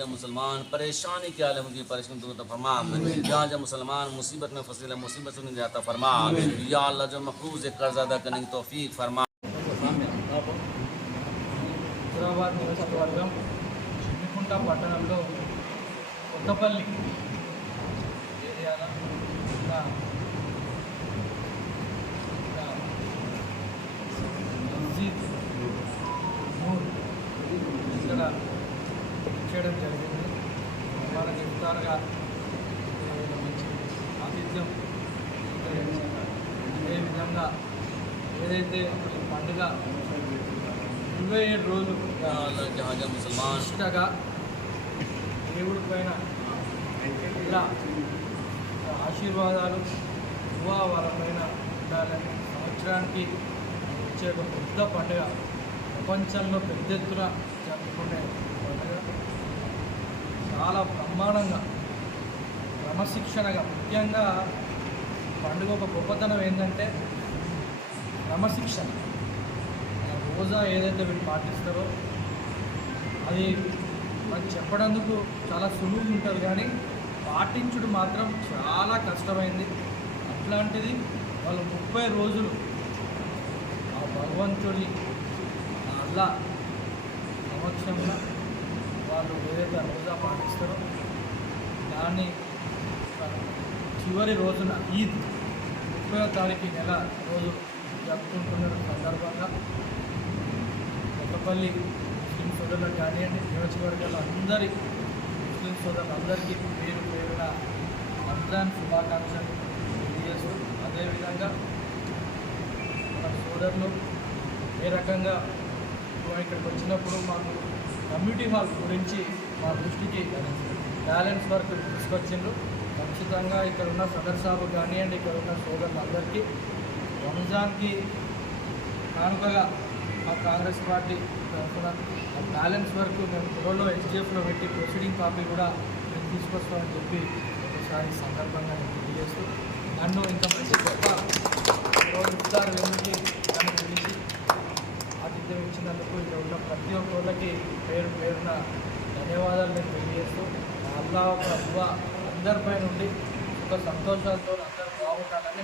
मुसलमान परेशानी के आलम की परेशानी दूर तो फरमा जहाँ जहाँ मुसलमान मुसीबत में फंसे मुसीबत से नहीं जाता फरमा या अल्लाह जो मकरूज कर्ज अदा करने की तौफीक फरमा హైదరాబాద్ నియోజకవర్గం చిన్నికుంట పట్టణంలో కొత్తపల్లి చేయడం జరిగింది. వాళ్ళ చెప్తారుగా మంచి ఆతిథ్యం అదేవిధంగా ఏదైతే పండుగ ఇరవై ఏడు రోజులు ఇష్టగా దేవుడి పైన ఇలా ఆశీర్వాదాలు దువా వాళ్ళ పైన ఉండాలని సంవత్సరానికి వచ్చే ఒక పెద్ద పండుగ. ప్రపంచంలో పెద్ద ఎత్తున జరుపుకునే చాలా బ్రహ్మాండంగా క్రమశిక్షణగా ముఖ్యంగా పండుగ ఒక గొప్పతనం ఏంటంటే క్రమశిక్షణ. రోజా ఏదైతే వీళ్ళు పాటిస్తారో అది మనకి చెప్పడందుకు చాలా సులువుగా ఉంటుంది కానీ పాటించుడు మాత్రం చాలా కష్టమైంది. అట్లాంటిది వాళ్ళు ముప్పై రోజులు ఆ భగవంతుడి అల్లా సమక్షంలో వాళ్ళు ఏదైతే రోజా పాటిస్తారో దాన్ని చివరి రోజున ఈద్ ముప్పై తారీఖు నెల రోజు జరుపుకుంటున్న సందర్భంగా కొత్తపల్లి ముస్లిం సోదరులకు కానివ్వండి నియోజకవర్గాల అందరి ముస్లిం సోదరులందరికీ పేరు పేరున రంజాన్ శుభాకాంక్షలు తెలియజేస్తూ అదేవిధంగా మన సోదరులు ఏ రకంగా మేము ఇక్కడికి వచ్చినప్పుడు మాకు కమ్యూనిటీ హాల్ గురించి మా దృష్టికి బ్యాలెన్స్ వర్క్ తీసుకొచ్చిండ్రు. ఖచ్చితంగా ఇక్కడ ఉన్న సదర్ సాబు కానివ్వండి ఇక్కడ ఉన్న సోదరులందరికీ రంజాన్కి కానుకగా మా కాంగ్రెస్ పార్టీ తరఫున ఆ బ్యాలెన్స్ వరకు మేము త్వరలో హెచ్డిఎఫ్లో పెట్టి ప్రొసీడింగ్ కాపీ కూడా మేము తీసుకొస్తామని చెప్పి ఒకసారి సందర్భంగా నేను తెలియజేస్తూ నన్ను ఇంత మంచి గొప్ప ఈరోజు ఇస్తారు ఎందుకు నన్ను పిలిచి ఆతిథ్యం ఇచ్చినందుకు ఇక్కడ ఉన్న అందరికీ పేరు పేరున ధన్యవాదాలు నేను తెలియజేస్తూ అల్లా ప్రభు అందరిపై నుండి ఒక సంతోషాలతో అందరూ బాగుంటారని